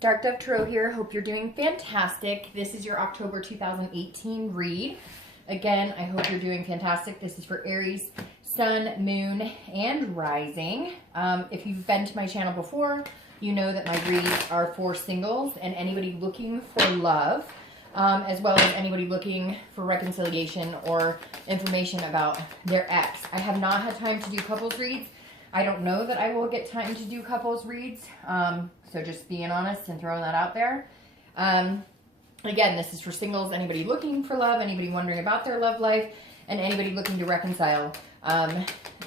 Dark Dove Tarot here. Hope you're doing fantastic. This is your October 2018 read. Again, I hope you're doing fantastic. This is for Aries, Sun, Moon, and Rising. If you've been to my channel before, you know that my reads are for singles and anybody looking for love, as well as anybody looking for reconciliation or information about their ex. I have not had time to do couples reads. I don't know that I will get time to do couples reads, so just being honest and throwing that out there. Again, this is for singles, anybody looking for love, anybody wondering about their love life, and anybody looking to reconcile.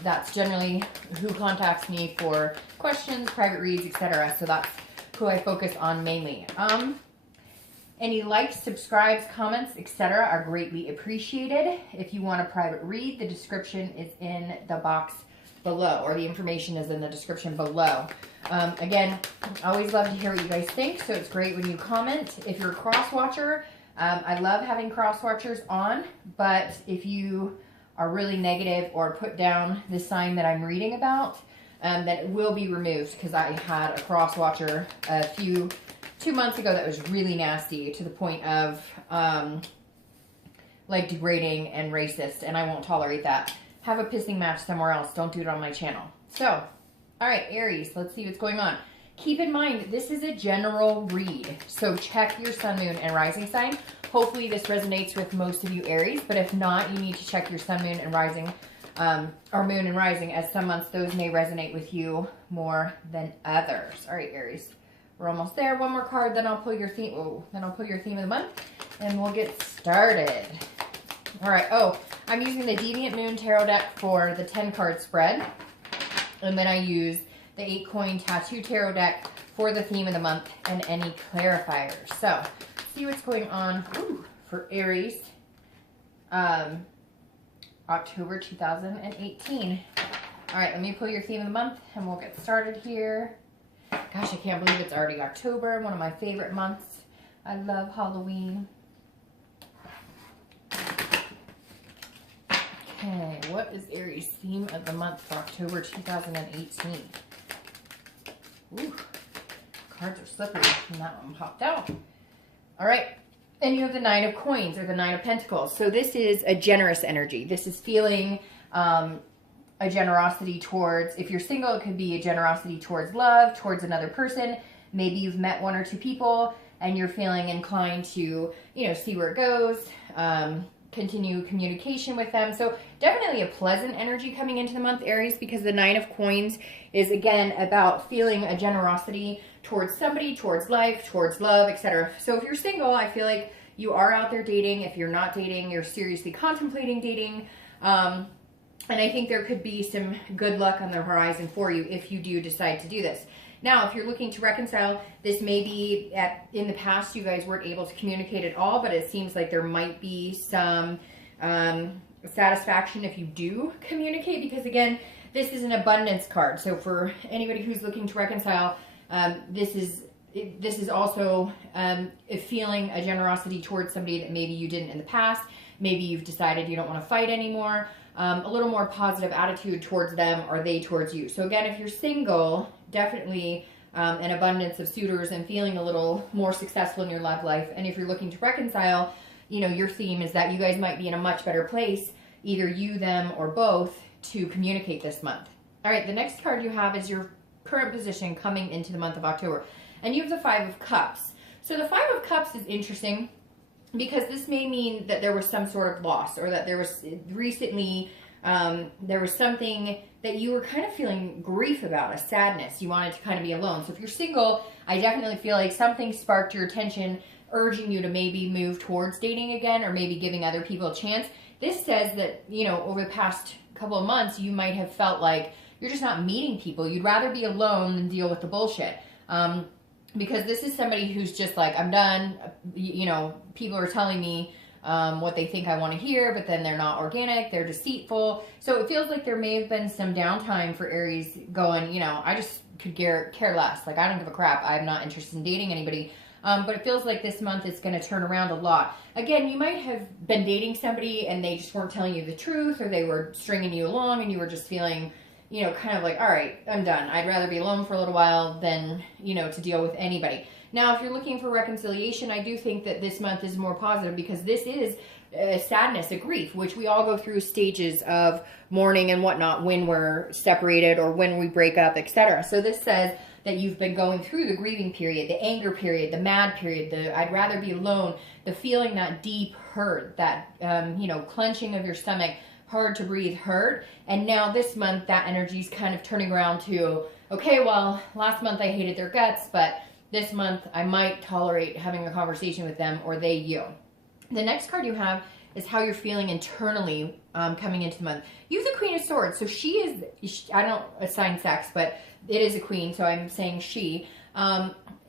That's generally who contacts me for questions, private reads, etc. So that's who I focus on mainly. Any likes, subscribes, comments, etc. are greatly appreciated. If you want a private read, the description is in the box below, or the information is in the description below. Again, I always love to hear what you guys think, so it's great when you comment. If you're a cross watcher, I love having cross watchers on, but if you are really negative or put down the sign that I'm reading about, then it will be removed, because I had a cross watcher 2 months ago that was really nasty to the point of like degrading and racist, and I won't tolerate that. Have a pissing match somewhere else. Don't do it on my channel. So, all right, Aries, let's see what's going on. Keep in mind, this is a general read, so check your sun, moon, and rising sign. Hopefully this resonates with most of you Aries, but if not, you need to check your sun, moon, and rising, or moon and rising, as some months those may resonate with you more than others. All right, Aries, we're almost there. One more card, then I'll pull your theme. Oh, then I'll pull your theme of the month, and we'll get started. All right. Oh, I'm using the Deviant Moon Tarot deck for the 10-card spread. And then I use the 8-coin Tattoo Tarot deck for the theme of the month and any clarifiers. So, see what's going on for Aries, October 2018. All right, let me pull your theme of the month and we'll get started here. Gosh, I can't believe it's already October, one of my favorite months. I love Halloween. Okay, what is Aries' theme of the month for October 2018? Ooh, cards are slippery, and that one popped out. All right, and you have the 9 of Coins, or the 9 of Pentacles. So this is a generous energy. This is feeling a generosity towards, if you're single, it could be a generosity towards love, towards another person. Maybe you've met 1 or 2 people, and you're feeling inclined to, you know, see where it goes, continue communication with them. So definitely a pleasant energy coming into the month, Aries, because the 9 of Coins is, again, about feeling a generosity towards somebody, towards life, towards love, etc. So if you're single, I feel like you are out there dating. If you're not dating, you're seriously contemplating dating. And I think there could be some good luck on the horizon for you if you do decide to do this. Now, if you're looking to reconcile, this may be in the past you guys weren't able to communicate at all, but it seems like there might be some satisfaction if you do communicate, because again, this is an abundance card. So for anybody who's looking to reconcile, this is also feeling a generosity towards somebody that maybe you didn't in the past. Maybe you've decided you don't want to fight anymore. A little more positive attitude towards them, or they towards you. So again, if you're single, definitely an abundance of suitors and feeling a little more successful in your love life. And if you're looking to reconcile, you know, your theme is that you guys might be in a much better place, either you, them, or both, to communicate this month. All right, the next card you have is your current position coming into the month of October. And you have the 5 of Cups. So the 5 of Cups is interesting, because this may mean that there was some sort of loss, or that there was recently, there was something that you were kind of feeling grief about, a sadness. You wanted to kind of be alone. So if you're single, I definitely feel like something sparked your attention, urging you to maybe move towards dating again, or maybe giving other people a chance. This says that, you know, over the past couple of months, you might have felt like you're just not meeting people. You'd rather be alone than deal with the bullshit. Because this is somebody who's just like, I'm done. You know, people are telling me what they think I want to hear, but then they're not organic, they're deceitful. So it feels like there may have been some downtime for Aries going, you know, I just could care less. Like, I don't give a crap. I'm not interested in dating anybody. But it feels like this month it's going to turn around a lot. Again, you might have been dating somebody and they just weren't telling you the truth, or they were stringing you along and you were just feeling you know, kind of like, all right, I'm done. I'd rather be alone for a little while than, you know, to deal with anybody. Now, if you're looking for reconciliation, I do think that this month is more positive because this is a sadness, a grief, which we all go through stages of mourning and whatnot when we're separated or when we break up, etc. So this says that you've been going through the grieving period, the anger period, the mad period, the I'd rather be alone, the feeling that deep hurt, that, you know, clenching of your stomach, hard to breathe hurt. And now this month, that energy's kind of turning around to, okay, well, last month I hated their guts, but this month I might tolerate having a conversation with them, or they you. The next card you have is how you're feeling internally coming into the month. You have the Queen of Swords. So she is, I don't assign sex, but it is a queen, so I'm saying she,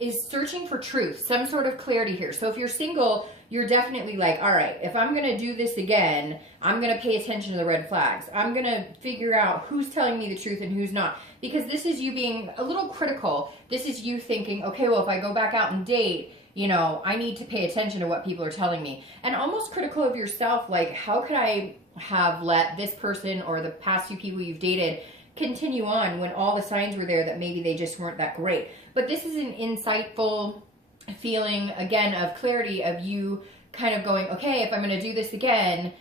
is searching for truth, some sort of clarity here. So if you're single, you're definitely like, all right, if I'm going to do this again, I'm going to pay attention to the red flags. I'm going to figure out who's telling me the truth and who's not. Because this is you being a little critical. This is you thinking, okay, well, if I go back out and date, you know, I need to pay attention to what people are telling me. And almost critical of yourself, like, how could I have let this person or the past few people you've dated continue on when all the signs were there that maybe they just weren't that great. But this is an insightful feeling, again, of clarity, of you kind of going, okay, if I'm going to do this again,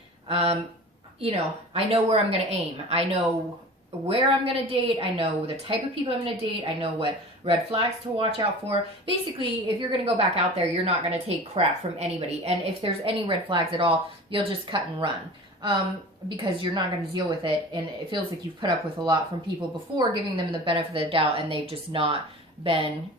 you know, I know where I'm going to aim. I know where I'm going to date. I know the type of people I'm going to date. I know what red flags to watch out for. Basically, if you're going to go back out there, you're not going to take crap from anybody. And if there's any red flags at all, you'll just cut and run. Because you're not going to deal with it, and it feels like you've put up with a lot from people before, giving them the benefit of the doubt, and they've just not been,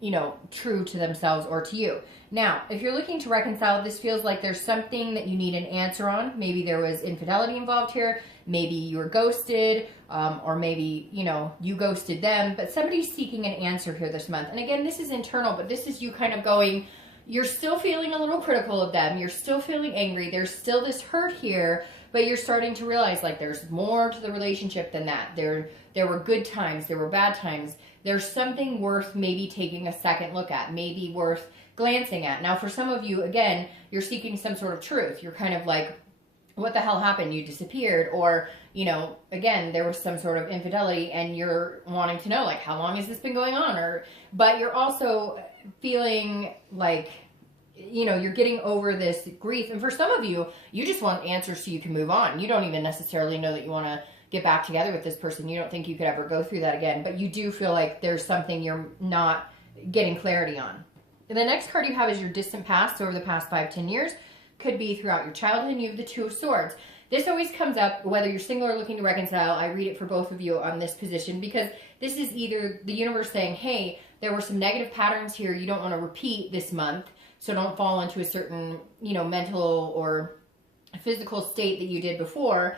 you know, true to themselves or to you. Now, if you're looking to reconcile, this feels like there's something that you need an answer on. Maybe there was infidelity involved here, maybe you were ghosted, or maybe, you know, you ghosted them, but somebody's seeking an answer here this month. And again, this is internal, but this is you kind of going, you're still feeling a little critical of them. You're still feeling angry. There's still this hurt here, but you're starting to realize like there's more to the relationship than that. There were good times. There were bad times. There's something worth maybe taking a second look at, maybe worth glancing at. Now, for some of you, again, you're seeking some sort of truth. You're kind of like, what the hell happened? You disappeared. Or, you know, again, there was some sort of infidelity and you're wanting to know, like, how long has this been going on? But you're also feeling like, you know, you're getting over this grief. And for some of you, you just want answers so you can move on. You don't even necessarily know that you want to get back together with this person. You don't think you could ever go through that again, but you do feel like there's something you're not getting clarity on. And the next card you have is your distant past. So over the past 5-10 years, could be throughout your childhood, and you have the Two of Swords. This always comes up whether you're single or looking to reconcile. I read it for both of you on this position because this is either the universe saying, hey, there were some negative patterns here you don't want to repeat this month, so don't fall into a certain, you know, mental or physical state that you did before.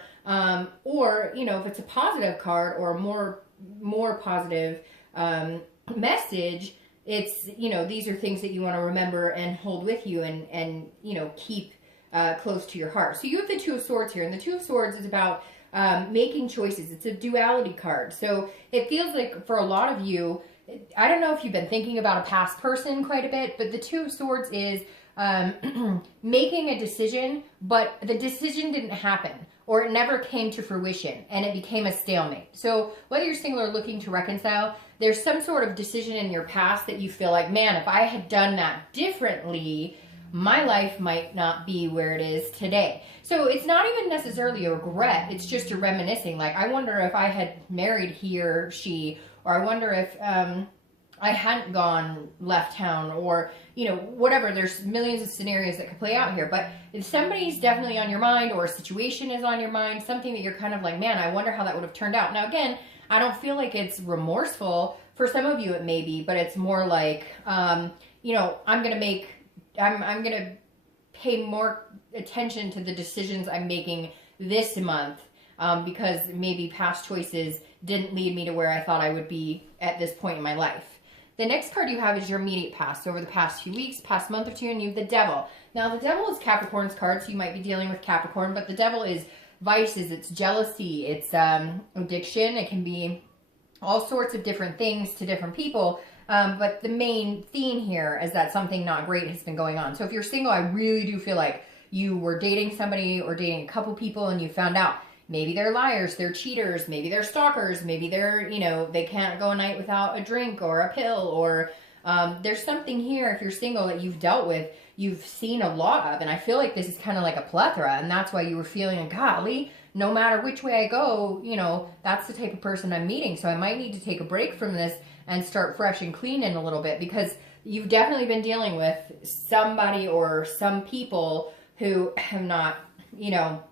Or, you know, if it's a positive card or a more positive message, it's, you know, these are things that you want to remember and hold with you and you know, keep close to your heart. So you have the Two of Swords here, and the Two of Swords is about making choices. It's a duality card. So it feels like for a lot of you, I don't know if you've been thinking about a past person quite a bit, but the Two of Swords is making a decision, but the decision didn't happen, or it never came to fruition, and it became a stalemate. So whether you're single or looking to reconcile, there's some sort of decision in your past that you feel like, man, if I had done that differently, my life might not be where it is today. So it's not even necessarily a regret. It's just a reminiscing. Like, I wonder if I had married he or she, or I wonder if I hadn't gone left town, or, you know, whatever. There's millions of scenarios that could play out here. But if somebody's definitely on your mind, or a situation is on your mind, something that you're kind of like, man, I wonder how that would have turned out. Now, again, I don't feel like it's remorseful. For some of you it may be, but it's more like, you know, I'm going to pay more attention to the decisions I'm making this month, because maybe past choices didn't lead me to where I thought I would be at this point in my life. The next card you have is your immediate past, over the past few weeks, past month or two, and you have the Devil. Now, the Devil is Capricorn's card, so you might be dealing with Capricorn, but the Devil is vices, it's jealousy, it's addiction. It can be all sorts of different things to different people, but the main theme here is that something not great has been going on. So if you're single, I really do feel like you were dating somebody or dating a couple people and you found out maybe they're liars, they're cheaters, maybe they're stalkers, maybe they're, you know, they can't go a night without a drink or a pill, or there's something here, if you're single, that you've dealt with, you've seen a lot of. And I feel like this is kind of like a plethora, and that's why you were feeling, golly, no matter which way I go, you know, that's the type of person I'm meeting. So I might need to take a break from this and start fresh and clean in a little bit, because you've definitely been dealing with somebody or some people who have not, you know,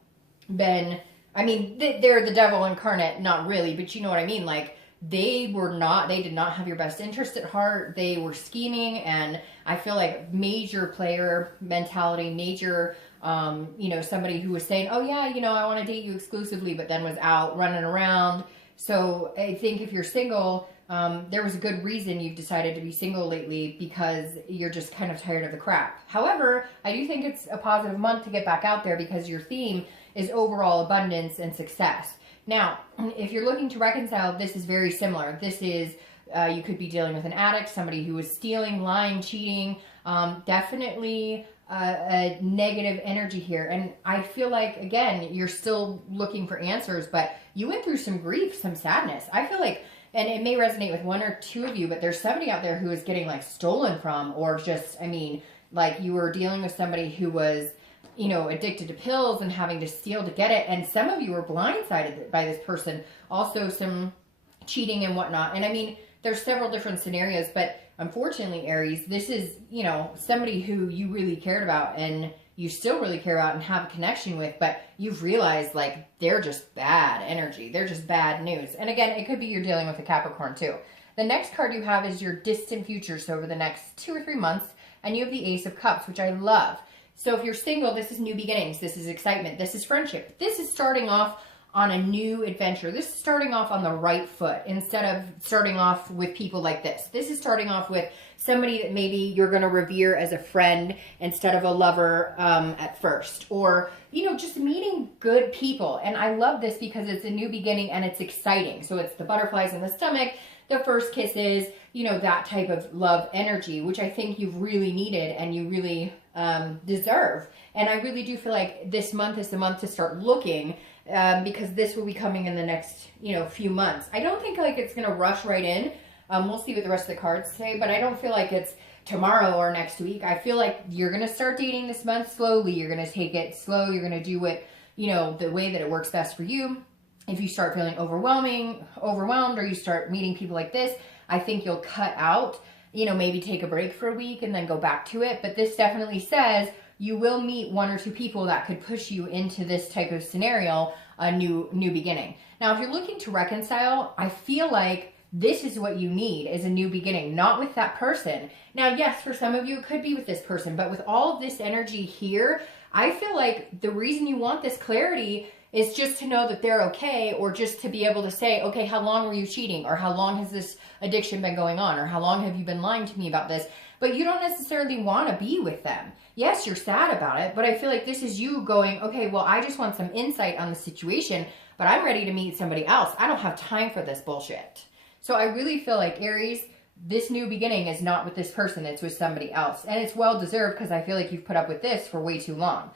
been, I mean, they're the devil incarnate, not really, but you know what I mean? Like, they did not have your best interest at heart. They were scheming, and I feel like major player mentality, major, you know, somebody who was saying, oh yeah, you know, I want to date you exclusively, but then was out running around. So I think if you're single, there was a good reason you've decided to be single lately, because you're just kind of tired of the crap. However, I do think it's a positive month to get back out there, because your theme is overall abundance and success. Now, if you're looking to reconcile, this is very similar. This is, you could be dealing with an addict, somebody who is stealing, lying, cheating, definitely a negative energy here. And I feel like, again, you're still looking for answers, but you went through some grief, some sadness. I feel like, and it may resonate with one or two of you, but there's somebody out there who is getting like stolen from, or just, I mean, like you were dealing with somebody who was, you know, addicted to pills and having to steal to get it. And some of you were blindsided by this person. Also some cheating and whatnot. And I mean, there's several different scenarios, but unfortunately, Aries, this is, you know, somebody who you really cared about and you still really care about and have a connection with, but you've realized like they're just bad energy. They're just bad news. And again, it could be you're dealing with a Capricorn too. The next card you have is your distant future. So over the next 2 or 3 months, and you have the Ace of Cups, which I love. So if you're single, this is new beginnings. This is excitement. This is friendship. This is starting off on a new adventure. This is starting off on the right foot instead of starting off with people like this. This is starting off with somebody that maybe you're going to revere as a friend instead of a lover at first. Or, you know, just meeting good people. And I love this because it's a new beginning and it's exciting. So it's the butterflies in the stomach, the first kisses, you know, that type of love energy, which I think you've really needed and you really deserve. And I really do feel like this month is the month to start looking, because this will be coming in the next, you know, few months. I don't think like it's going to rush right in. We'll see what the rest of the cards say, but I don't feel like it's tomorrow or next week. I feel like you're going to start dating this month slowly. You're going to take it slow. You're going to do it, you know, the way that it works best for you. If you start feeling overwhelmed, or you start meeting people like this, I think you'll cut out, you know, maybe take a break for a week and then go back to it. But this definitely says you will meet 1 or 2 people that could push you into this type of scenario, a new beginning. Now, if you're looking to reconcile, I feel like this is what you need, is a new beginning, not with that person. Now, yes, for some of you, it could be with this person, but with all of this energy here, I feel like the reason you want this clarity is just to know that they're okay, or just to be able to say, okay, how long were you cheating? Or how long has this addiction been going on? Or how long have you been lying to me about this? But you don't necessarily want to be with them. Yes, you're sad about it, but I feel like this is you going, okay, well, I just want some insight on the situation, but I'm ready to meet somebody else. I don't have time for this bullshit. So I really feel like, Aries, this new beginning is not with this person, it's with somebody else. And it's well deserved, because I feel like you've put up with this for way too long.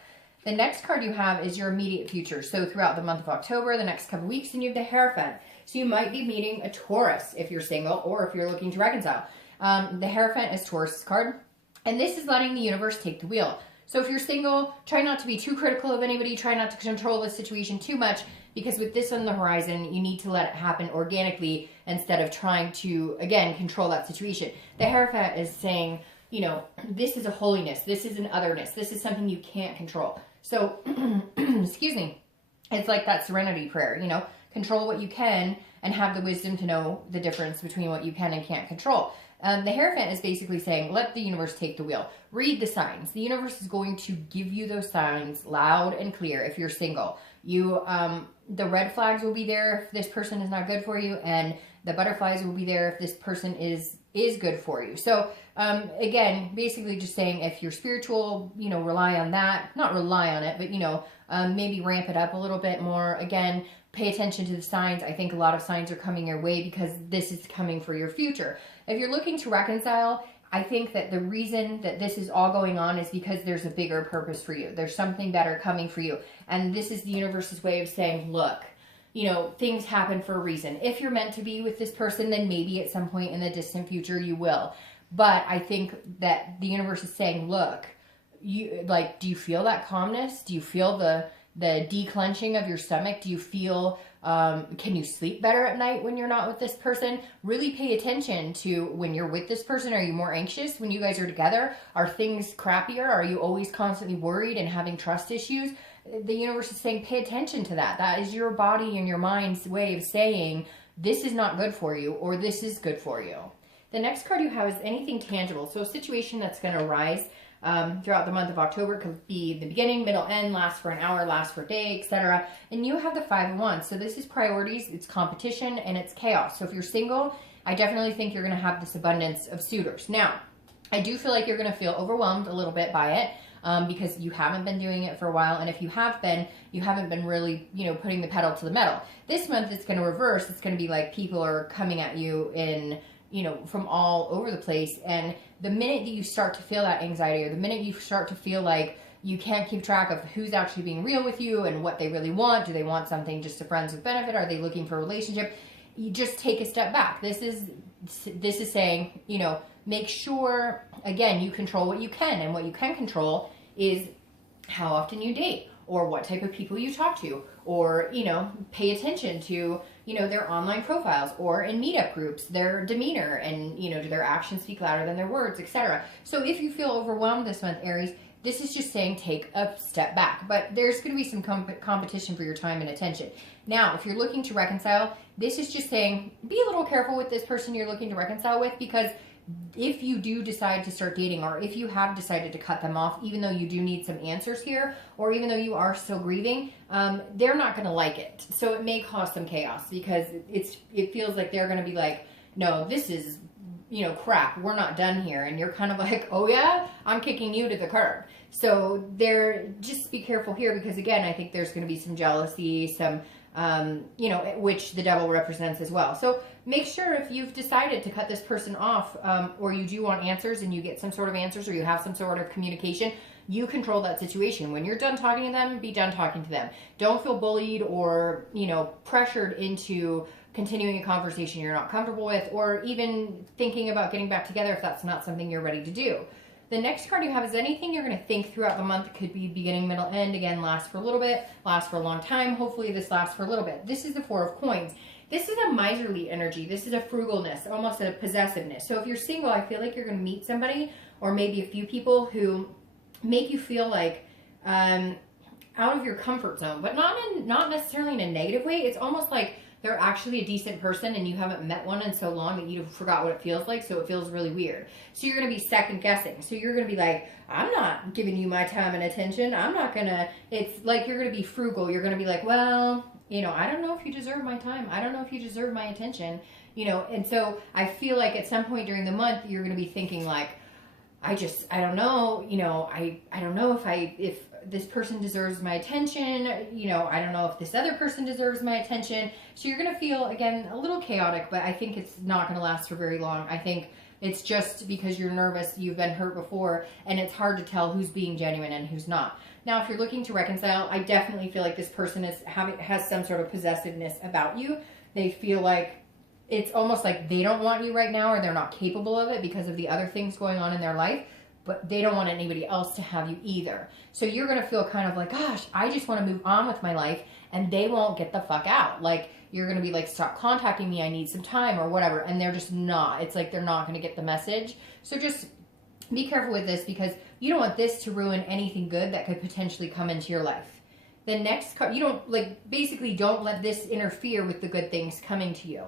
The next card you have is your immediate future. So throughout the month of October, the next couple weeks, and you have the Hierophant. So you might be meeting a Taurus if you're single, or if you're looking to reconcile. The Hierophant is Taurus card, and this is letting the universe take the wheel. So if you're single, try not to be too critical of anybody. Try not to control the situation too much, because with this on the horizon, you need to let it happen organically instead of trying to, again, control that situation. The Hierophant is saying, you know, this is a holiness. This is an otherness. This is something you can't control. So, excuse me, it's like that serenity prayer, you know, control what you can and have the wisdom to know the difference between what you can and can't control. The Hierophant is basically saying, let the universe take the wheel. Read the signs. The universe is going to give you those signs loud and clear if you're single. You, the red flags will be there if this person is not good for you, and the butterflies will be there if this person is good for you. So, again, basically just saying, if you're spiritual, you know, rely on that. Not rely on it, but, you know, maybe ramp it up a little bit more. Again, pay attention to the signs. I think a lot of signs are coming your way, because this is coming for your future. If you're looking to reconcile, I think that the reason that this is all going on is because there's a bigger purpose for you. There's something better coming for you. And this is the universe's way of saying, look, you know, things happen for a reason. If you're meant to be with this person, then maybe at some point in the distant future you will. But I think that the universe is saying, look, you like, do you feel that calmness? Do you feel the declenching of your stomach? Do you feel, can you sleep better at night when you're not with this person? Really pay attention to when you're with this person. Are you more anxious when you guys are together? Are things crappier? Are you always constantly worried and having trust issues? The universe is saying, pay attention to that. That is your body and your mind's way of saying, this is not good for you, or this is good for you. The next card you have is anything tangible. So a situation that's going to arise throughout the month of October. Could be the beginning, middle, end, last for an hour, last for a day, etc. And you have the 5 of Wands. So this is priorities, it's competition, and it's chaos. So if you're single, I definitely think you're going to have this abundance of suitors. Now, I do feel like you're going to feel overwhelmed a little bit by it. Because you haven't been doing it for a while, and if you have been, you haven't been really, you know, putting the pedal to the metal. This month it's going to reverse. It's going to be like people are coming at you in, you know, from all over the place, and the minute that you start to feel that anxiety, or the minute you start to feel like you can't keep track of who's actually being real with you and what they really want, do they want something just a friends with benefit, are they looking for a relationship, you just take a step back. This is saying, you know, make sure, again, you control what you can, and what you can control is how often you date, or what type of people you talk to, or, you know, pay attention to, you know, their online profiles, or in meetup groups, their demeanor, and, you know, do their actions speak louder than their words, etc. So if you feel overwhelmed this month, Aries, this is just saying take a step back, but there's going to be some competition for your time and attention. Now, if you're looking to reconcile, this is just saying be a little careful with this person you're looking to reconcile with, because if you do decide to start dating, or if you have decided to cut them off, even though you do need some answers here, or even though you are still grieving, they're not going to like it. So it may cause some chaos, because it feels like they're going to be like, no, this is, you know, crap. We're not done here. And you're kind of like, oh yeah, I'm kicking you to the curb. So just be careful here, because again, I think there's going to be some jealousy, some, you know, which the devil represents as well. So make sure if you've decided to cut this person off, or you do want answers and you get some sort of answers, or you have some sort of communication, you control that situation. When you're done talking to them, be done talking to them. Don't feel bullied or, you know, pressured into continuing a conversation you're not comfortable with, or even thinking about getting back together if that's not something you're ready to do. The next card you have is anything you're going to think throughout the month. It could be beginning, middle, end. Again, last for a little bit, last for a long time. Hopefully this lasts for a little bit. This is the 4 of Coins. This is a miserly energy. This is a frugalness, almost a possessiveness. So if you're single, I feel like you're going to meet somebody, or maybe a few people, who make you feel like out of your comfort zone, but not necessarily in a negative way. It's almost like they're actually a decent person, and you haven't met one in so long that you forgot what it feels like, so it feels really weird. So you're going to be second guessing. So you're going to be like, I'm not giving you my time and attention. I'm not going to, it's like you're going to be frugal. You're going to be like, well, you know, I don't know if you deserve my time. I don't know if you deserve my attention, you know. And so I feel like at some point during the month, you're going to be thinking like, I don't know, you know, I don't know if this person deserves my attention, you know, I don't know if this other person deserves my attention. So you're going to feel, again, a little chaotic, but I think it's not going to last for very long. I think it's just because you're nervous, you've been hurt before, and it's hard to tell who's being genuine and who's not. Now, if you're looking to reconcile, I definitely feel like this person has some sort of possessiveness about you. They feel like it's almost like they don't want you right now, or they're not capable of it because of the other things going on in their life, but they don't want anybody else to have you either. So you're going to feel kind of like, gosh, I just want to move on with my life, and they won't get the fuck out. Like, you're going to be like, stop contacting me, I need some time, or whatever, and they're just not. It's like they're not going to get the message. So just be careful with this, because you don't want this to ruin anything good that could potentially come into your life. The next card, you don't, like, basically don't let this interfere with the good things coming to you.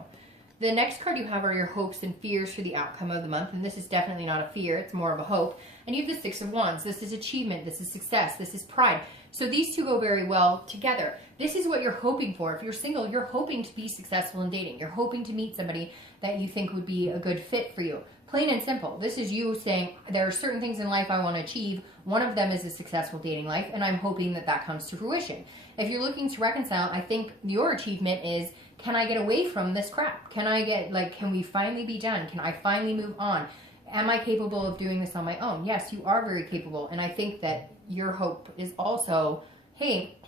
The next card you have are your hopes and fears for the outcome of the month, and this is definitely not a fear, it's more of a hope. And you have the 6 of Wands. This is achievement, this is success, this is pride. So these two go very well together. This is what you're hoping for. If you're single, you're hoping to be successful in dating. You're hoping to meet somebody that you think would be a good fit for you. Plain and simple. This is you saying, there are certain things in life I want to achieve. One of them is a successful dating life, and I'm hoping that that comes to fruition. If you're looking to reconcile, I think your achievement is, can I get away from this crap? Can I get, like, can we finally be done? Can I finally move on? am I capable of doing this on my own? Yes, you are very capable. And I think that your hope is also, hey,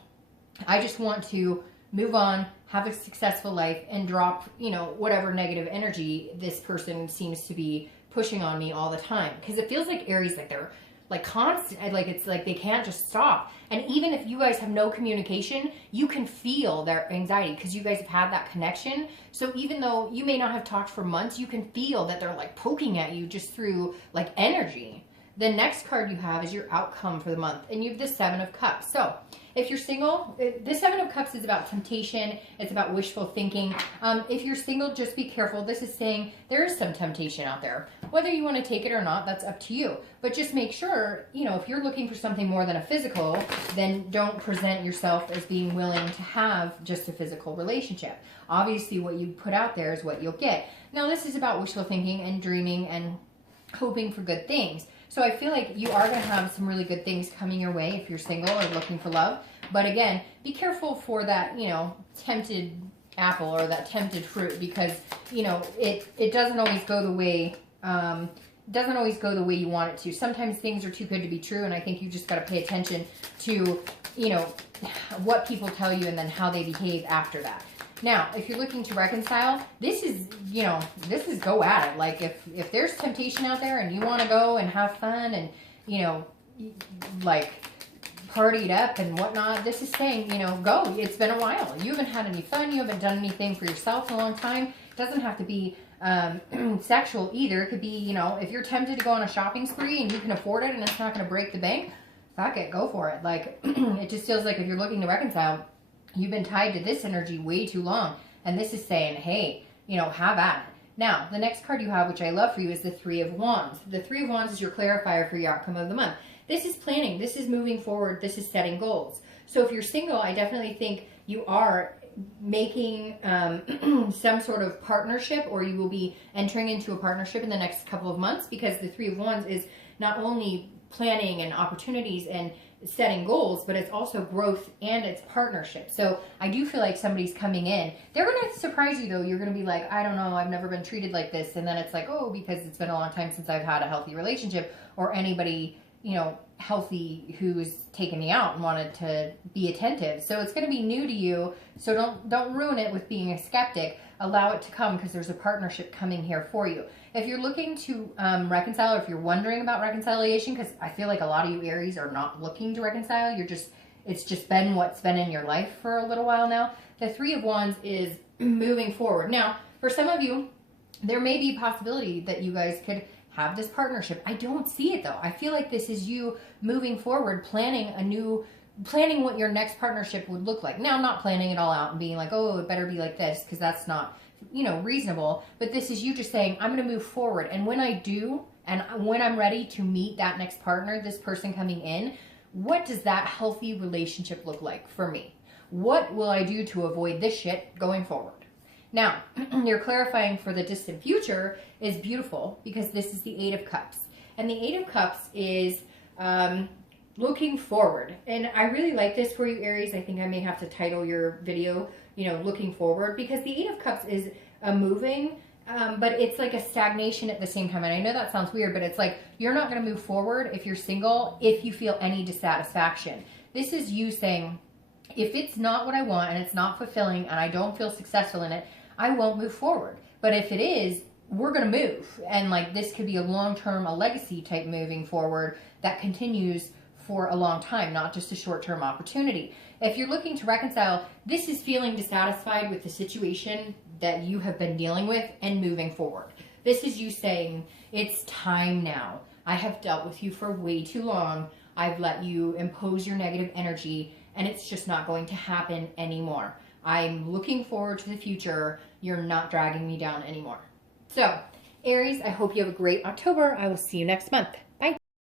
I just want to move on, have a successful life, and drop, you know, whatever negative energy this person seems to be pushing on me all the time. Because it feels like Aries, like they're like constant, like it's like they can't just stop. And even if you guys have no communication, you can feel their anxiety because you guys have had that connection. So even though you may not have talked for months, you can feel that they're like poking at you just through like energy. The next card you have is your outcome for the month, and you have the Seven of Cups. So if you're single, the Seven of Cups is about temptation. It's about wishful thinking. If you're single, just be careful. This is saying there is some temptation out there. Whether you want to take it or not, that's up to you. But just make sure, you know, if you're looking for something more than a physical, then don't present yourself as being willing to have just a physical relationship. Obviously, what you put out there is what you'll get. Now, this is about wishful thinking and dreaming and hoping for good things. So I feel like you are going to have some really good things coming your way if you're single or looking for love. But again, be careful for that, you know, tempted apple or that tempted fruit, because, you know, it doesn't always go the way, you want it to. Sometimes things are too good to be true, and I think you just got to pay attention to, you know, what people tell you and then how they behave after that. Now, if you're looking to reconcile, this is, you know, this is go at it. Like if there's temptation out there and you want to go and have fun and, you know, like party it up and whatnot, this is saying, you know, go. It's been a while. You haven't had any fun. You haven't done anything for yourself in a long time. It doesn't have to be sexual either. It could be, you know, if you're tempted to go on a shopping spree and you can afford it and it's not going to break the bank, fuck it, go for it. Like, it just feels like if you're looking to reconcile, you've been tied to this energy way too long. And this is saying, hey, you know, have at it. Now, the next card you have, which I love for you, is the Three of Wands. The Three of Wands is your clarifier for your outcome of the month. This is planning. This is moving forward. This is setting goals. So if you're single, I definitely think you are making some sort of partnership, or you will be entering into a partnership in the next couple of months, because the Three of Wands is not only planning and opportunities and setting goals, but it's also growth and it's partnership. So I do feel like somebody's coming in. They're going to surprise you though. You're going to be like, I don't know, I've never been treated like this. And then it's like, oh, because it's been a long time since I've had a healthy relationship, or anybody, you know, healthy who's taken me out and wanted to be attentive. So it's going to be new to you. So don't ruin it with being a skeptic. Allow it to come, because there's a partnership coming here for you. If you're looking to reconcile, or if you're wondering about reconciliation, because I feel like a lot of you Aries are not looking to reconcile, it's just been what's been in your life for a little while now. The Three of Wands is moving forward. Now, for some of you, there may be a possibility that you guys could have this partnership. I don't see it though. I feel like this is you moving forward, planning what your next partnership would look like. Now, I'm not planning it all out and being like, oh, it better be like this, because that's not, you know, reasonable. But this is you just saying, I'm going to move forward. And when I do, and when I'm ready to meet that next partner, this person coming in, what does that healthy relationship look like for me? What will I do to avoid this shit going forward? Now, you're clarifying for the distant future is beautiful, because this is the Eight of Cups. And the Eight of Cups is looking forward. And I really like this for you, Aries. I think I may have to title your video, you know, looking forward, because the Eight of Cups is a moving, but it's like a stagnation at the same time. And I know that sounds weird, but it's like you're not going to move forward if you're single if you feel any dissatisfaction. This is you saying, if it's not what I want and it's not fulfilling and I don't feel successful in it, I won't move forward. But if it is, we're going to move. And like this could be a long-term, a legacy type moving forward that continues for a long time, not just a short-term opportunity. If you're looking to reconcile, this is feeling dissatisfied with the situation that you have been dealing with and moving forward. This is you saying, it's time now. I have dealt with you for way too long. I've let you impose your negative energy, and it's just not going to happen anymore. I'm looking forward to the future. You're not dragging me down anymore. So, Aries, I hope you have a great October. I will see you next month.